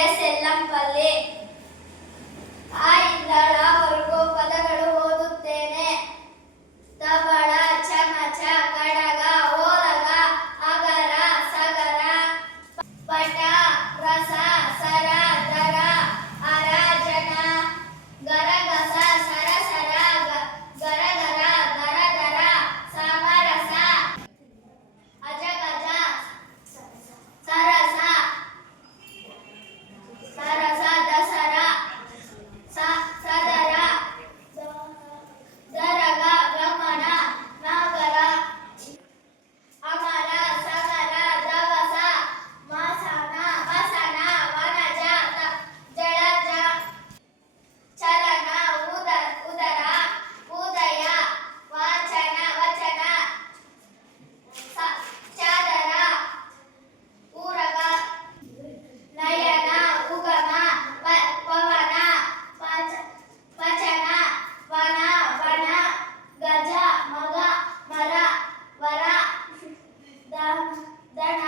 S ಎಲ್ಲಂಪಲ್ಲಿ. ಆ ಇಂದಳ ವರ್ಗೋ ಪದಗಳು ಓದುತ್ತೇನೆ. ತಬಳ, ಚಮಚ, ಕಡಗ, ಓಲಗ, ಅಗರ, ಸಗರ, ಪಟ, ರಸ, ಸರ, ದರ, ಅರ, ಜನ, ಗರಗಸ, ಸರಸರ, ಗರಗರ, ದರದರ, ಸಮರಸ, ಅಜಗಜ, ಸರಸ, ಸರಸ, ದಸರ, ಸದರ, ದರಗ, ಗಮನ, ನಗರ, ಅಮರ, ಸಮರ, ದವಸ, ಮಸನ, ವಸನ, ವನಜ, ಜಳಜ, ಚಲನ, ಉದರ, ಉದಯ, ವಾಚನ, ವಚನ, ಚಾದರ, ಊರಗ, ನಯನ, ಉಗಮ, ಪವನ, ಪಚನ, ವನ, ವನ, ಗಜ, ಮಗ, ಮರ, ವರ, ದಣ,